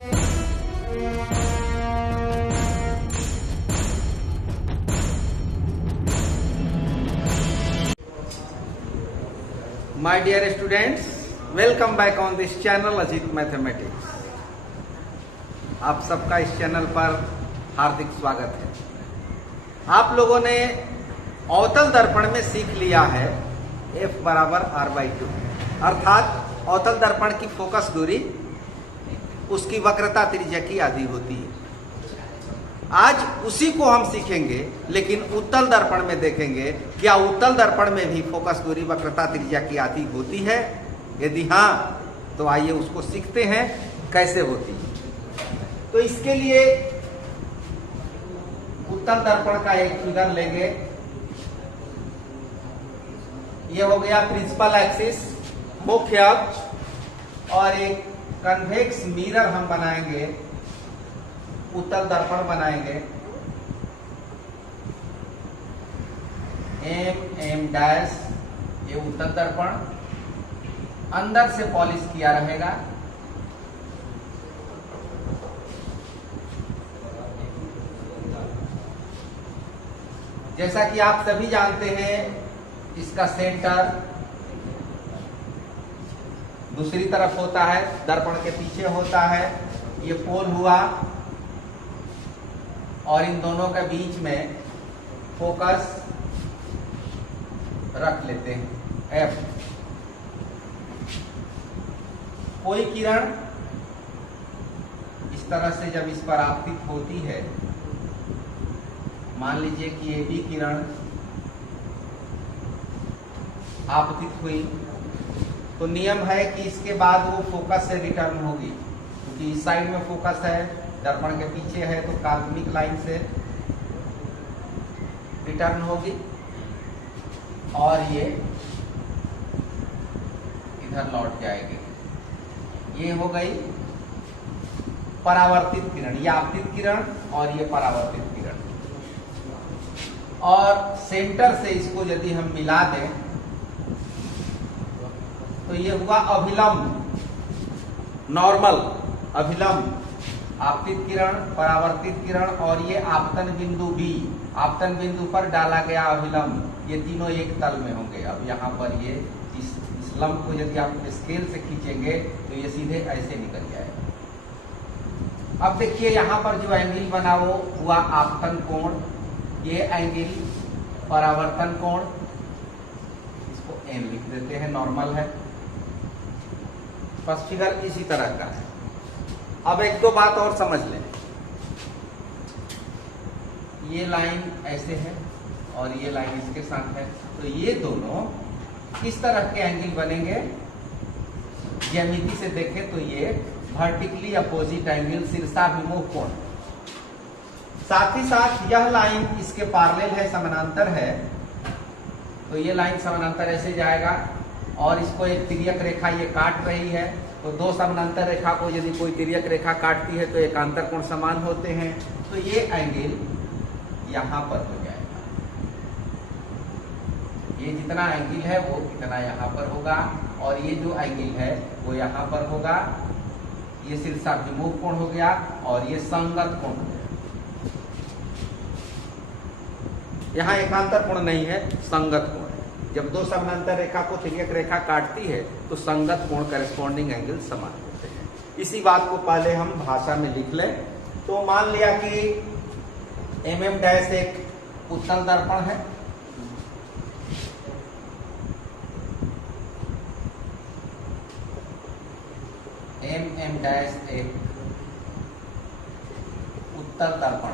My dear students, welcome back on this channel Ajit mathematics. आप सबका इस चैनल पर हार्दिक स्वागत है। आप लोगों ने अवतल दर्पण में सीख लिया है F बराबर r/2, अर्थात अवतल दर्पण की फोकस दूरी उसकी वक्रता त्रिज्या की आधी होती है। आज उसी को हम सीखेंगे, लेकिन उत्तल दर्पण में देखेंगे क्या उत्तल दर्पण में भी फोकस दूरी वक्रता त्रिज्या की आधी होती है। यदि हाँ, तो आइए उसको सीखते हैं कैसे होती है। तो इसके लिए उत्तल दर्पण का एक फिगर लेंगे। ये हो गया प्रिंसिपल एक्सिस, मुख्य अक्ष, और एक कन्वेक्स मिरर हम बनाएंगे, उत्तल दर्पण बनाएंगे। एम डैश, ये उत्तल दर्पण अंदर से पॉलिश किया रहेगा। जैसा कि आप सभी जानते हैं, इसका सेंटर दूसरी तरफ होता है, दर्पण के पीछे होता है। ये पोल हुआ और इन दोनों के बीच में फोकस रख लेते हैं F। कोई किरण इस तरह से जब इस पर आपतित होती है, मान लीजिए कि ये भी किरण आपतित हुई, तो नियम है कि इसके बाद वो फोकस से रिटर्न होगी, क्योंकि इस साइड में फोकस है, दर्पण के पीछे है, तो काल्पनिक लाइन से रिटर्न होगी और ये इधर लौट जाएगी। ये हो गई परावर्तित किरण, ये आपतित किरण और ये परावर्तित किरण। और सेंटर से इसको यदि हम मिला दें तो ये हुआ अभिलंब, नॉर्मल अभिलंब, आपतित किरण, परावर्तित किरण, और ये आपतन बिंदु बी, आपतन बिंदु पर डाला गया अभिलंब। ये तीनों एक तल में होंगे। अब यहाँ पर ये इस लंब को यदि आप स्केल से खींचेंगे तो ये सीधे ऐसे निकल जाएगा। अब देखिए यहाँ पर जो एंगल बना वो हुआ आपतन कोण, ये एंगल परावर्तन कोण, इसको n लिख देते हैं, नॉर्मल है। फर्स्ट फिगर इसी तरह का है। अब एक दो बात और समझ लें। ये लाइन ऐसे है और ये लाइन इसके साथ है, तो ये दोनों किस तरह के एंगल बनेंगे? ज्यामिति से देखें तो ये वर्टिकली अपोजिट एंगल, शीर्षाभिमुख कोण। साथ ही साथ यह लाइन इसके पैरेलल है, समानांतर है, तो ये लाइन समानांतर ऐसे जाएगा और इसको एक तिर्यक रेखा ये काट रही है। तो दो समानांतर रेखा को यदि कोई तिर्यक रेखा काटती है तो एकांतर कोण समान होते हैं, तो ये एंगल यहां पर हो जाएगा। ये जितना एंगल है वो इतना यहां पर होगा और ये जो एंगल है वो यहां पर होगा। ये शीर्षाभिमुख कोण हो गया और ये संगत कोण हो गया। यहां एकांतर कोण नहीं है, संगत कोण। जब दो समानांतर रेखा को तिर्यक रेखा काटती है तो संगत कोण करेस्पॉन्डिंग एंगल समान होते हैं। इसी बात को पहले हम भाषा में लिख लें। तो मान लिया कि mm डैश एक उत्तल दर्पण है, mm डैश एक उत्तल दर्पण।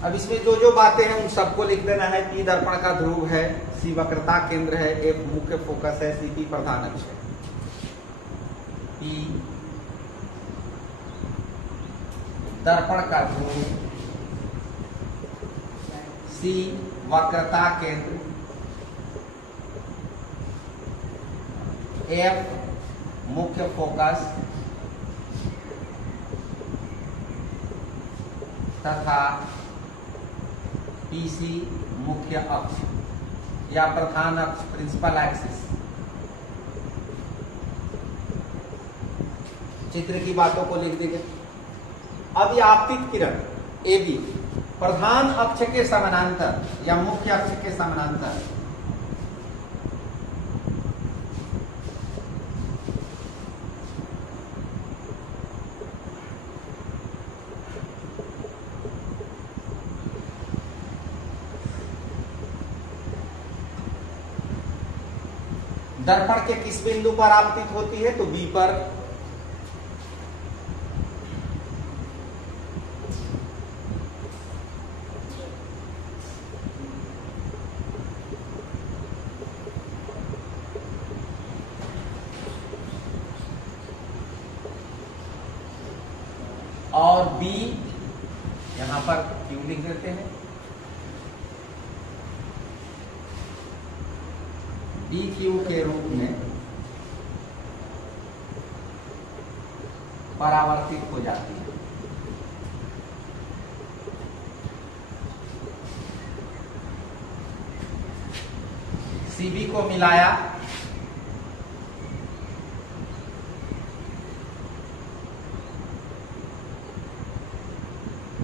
अब इसमें जो जो बातें हैं उन सबको लिख देना है। P दर्पण का ध्रुव है, C वक्रता केंद्र है, F मुख्य फोकस है, CP प्रधान अक्ष है। P दर्पण का ध्रुव, C वक्रता केंद्र, F मुख्य फोकस तथा PC मुख्य अक्ष या प्रधान अक्ष, प्रिंसिपल एक्सिस। चित्र की बातों को लिख देंगे। अब ये आपतित किरण AB प्रधान अक्ष के समानांतर या मुख्य अक्ष के समानांतर दर्पण के किस बिंदु पर आपतित होती है? तो B पर। और B यहां पर Q लिख देते हैं। BQ के रूप में परावर्तित हो जाती है। CB को मिलाया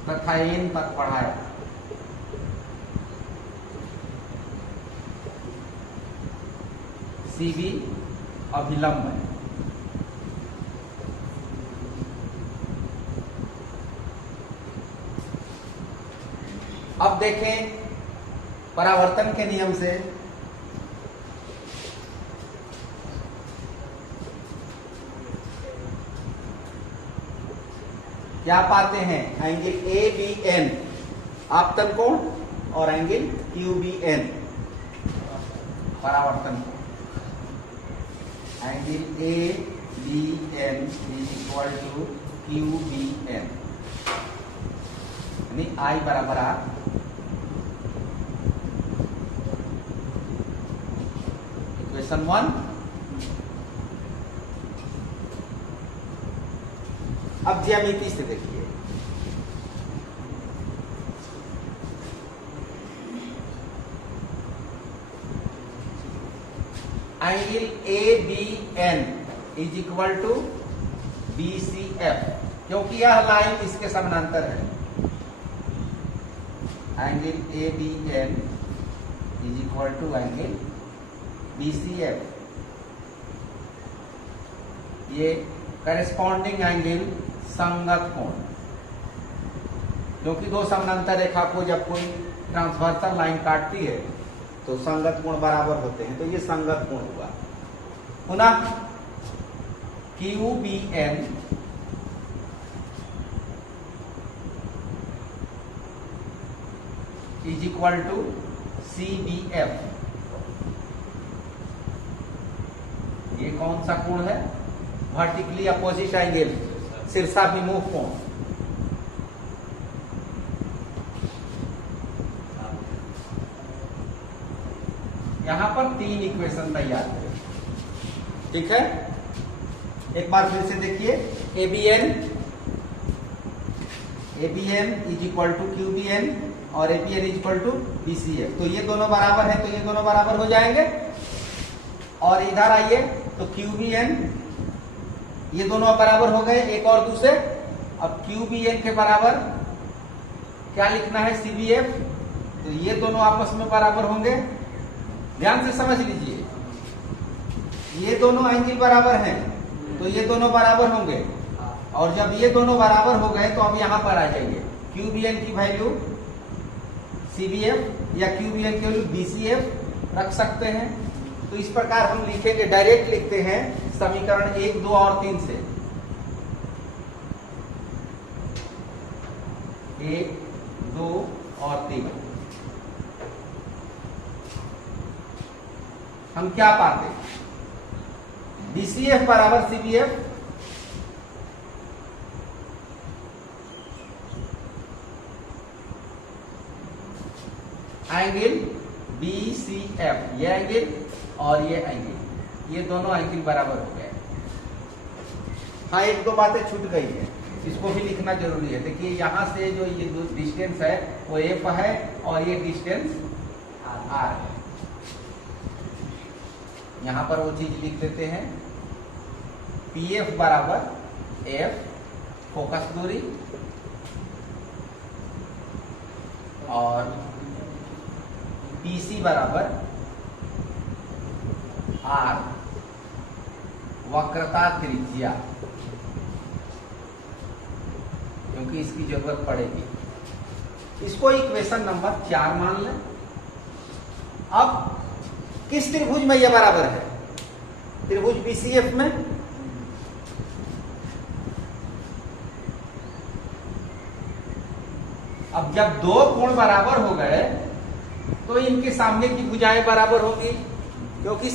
तथा N तक बढ़ाया। CB अभिलंब है। अब देखें परावर्तन के नियम से क्या पाते हैं? एंगल ABN आपतन कोण और एंगल QBN परावर्तन कोण। Angle ABN is equal to QBN यानी I बराबर R। इक्वेशन 1। अब ज्यामिति से देखिए, angle ABN is equal to BCF क्योंकि यह लाइन इसके समानांतर है। Angle ABN is equal to angle BCF, ये करेस्पॉन्डिंग एंगल संगत कोण, क्योंकि दो समानांतर रेखा को जब कोई ट्रांसवर्सल लाइन काटती है तो संगत कोण बराबर होते हैं, तो ये संगत कोण हुआ। पुनः QBN is equal to CBF, ये कौन सा कोण है? वर्टिकली अपोजिट एंगल, शीर्षाभिमुख कोण। यहां पर 3 इक्वेशन तैयार करें, ठीक है। एक बार फिर से देखिए, ABN is equal to QBN और ABN is equal to BCF, तो ये दोनों बराबर है, तो ये दोनों बराबर हो जाएंगे। और इधर आइए तो QBN, ये दोनों बराबर हो गए एक और दूसरे। अब QBN के बराबर क्या लिखना है? CBF, तो ये दोनों आपस में बराबर होंगे। ध्यान से समझ लीजिए, ये दोनों एंगल बराबर हैं तो ये दोनों बराबर होंगे, और जब ये दोनों बराबर हो गए तो अब यहां पर आ जाइए। QBN की वैल्यू CBF या QBN की वैल्यू BCF रख सकते हैं। तो इस प्रकार हम लिखेंगे, डायरेक्ट लिखते हैं समीकरण 1, 2 और 3 से। 1, 2 और 3 हम क्या पाते? BCF बराबर CBF, एंगल BCF, ये एंगल और ये एंगल, ये दोनों एंगल बराबर हो गए। हाँ, एक दो बातें छूट गई है, इसको भी लिखना जरूरी है। देखिए यहां से जो ये डिस्टेंस है वो F है और ये डिस्टेंस R है। यहां पर वो चीज लिख देते हैं, PF बराबर एफ फोकस दूरी और BC बराबर R वक्रता त्रिज्या, क्योंकि इसकी जरूरत पड़ेगी। इसको इक्वेशन नंबर 4 मान लें। अब किस त्रिभुज में यह बराबर है? त्रिभुज BCF में। अब जब दो कोण बराबर हो गए तो इनके सामने की भुजाएं बराबर होंगी, क्योंकि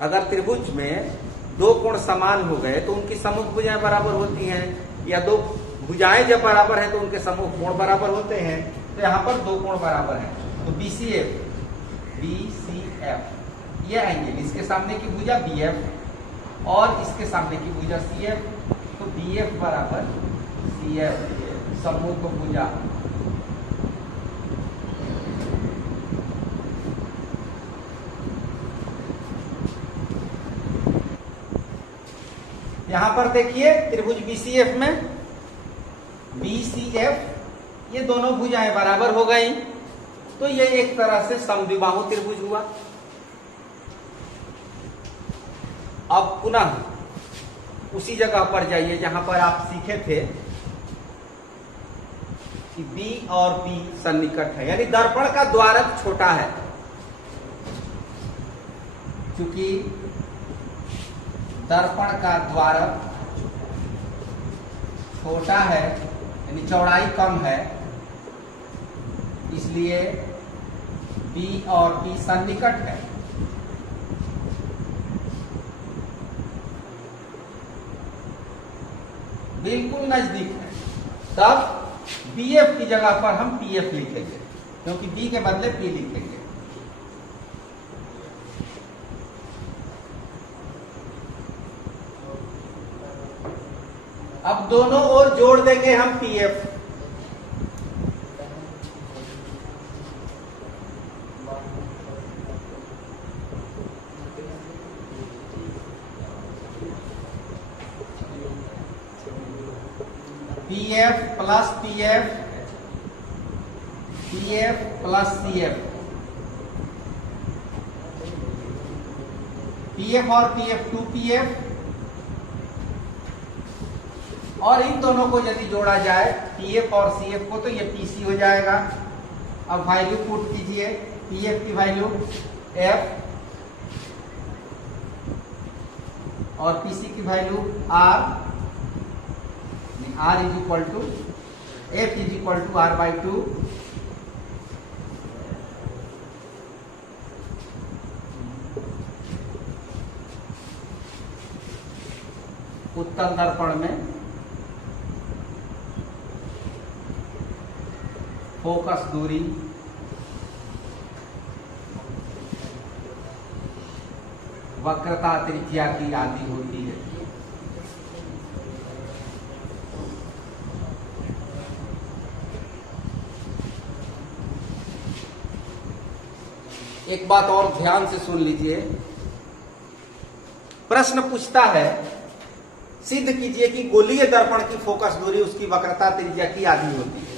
अगर त्रिभुज में दो कोण समान हो गए तो उनकी सम्मुख भुजाएं बराबर होती हैं, या दो भुजाएं जब बराबर है तो उनके सम्मुख कोण बराबर होते हैं। तो यहां पर दो कोण बराबर हैं, तो BCF ये आएंगे। इसके सामने की भुजा BF और इसके सामने की भुजा CF, तो BF बराबर CF सम्मुख भुजा। यहां पर देखिए त्रिभुज BCF में BCF ये दोनों भुजाएं बराबर हो गई, तो ये एक तरह से समद्विबाहु त्रिभुज हुआ। अब पुनः उसी जगह पर जाइए जहां पर आप सीखे थे कि B और P सन्निकट है, यानी दर्पण का द्वारक छोटा है। क्योंकि दर्पण का द्वारक छोटा है यानी चौड़ाई कम है, इसलिए B और P सन्निकट है। बिल्कुल नजदीक है। तब BF की जगह पर हम PF लिखेंगे, क्योंकि B के बदले P लिखेंगे। अब दोनों ओर जोड़ देंगे हम PF। PF plus PF, PF plus CF, PF और PF 2PF, और इन दोनों को यदि जोड़ा जाए PF और CF को तो ये PC हो जाएगा। अब वैल्यू पुट कीजिए, PF की वैल्यू F और PC की value R is equal to F is equal to R/2। उत्तल दर्पण में फोकस दूरी वक्रता त्रिज्या की आदि होती है। एक बात और ध्यान से सुन लीजिए। प्रश्न पूछता है सिद्ध कीजिए कि गोलीय दर्पण की फोकस दूरी उसकी वक्रता त्रिज्या की आधी होती है।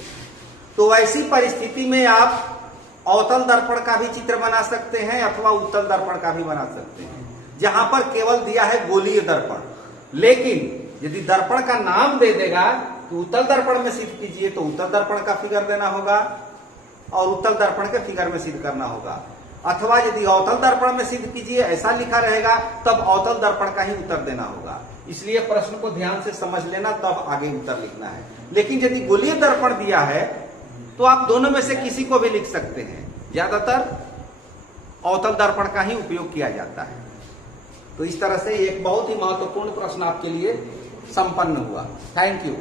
तो ऐसी परिस्थिति में आप अवतल दर्पण का भी चित्र बना सकते हैं अथवा उत्तल दर्पण का भी बना सकते हैं, जहां पर केवल दिया है गोलीय दर्पण। लेकिन यदि दर्पण का नाम दे देगा तो उत्तल दर्पण में सिद्ध कीजिए, तो उत्तल दर्पण का फिगर देना होगा और उत्तल दर्पण के फिगर में सिद्ध करना होगा। अथवा यदि अवतल दर्पण में सिद्ध कीजिए ऐसा लिखा रहेगा, तब अवतल दर्पण का ही उत्तर देना होगा। इसलिए प्रश्न को ध्यान से समझ लेना, तब आगे उत्तर लिखना है। लेकिन यदि गोलीय दर्पण दिया है तो आप दोनों में से किसी को भी लिख सकते हैं। ज्यादातर अवतल दर्पण का ही उपयोग किया जाता है। तो इस तरह से एक बहुत ही महत्वपूर्ण प्रश्न आपके लिए संपन्न हुआ। Thank you.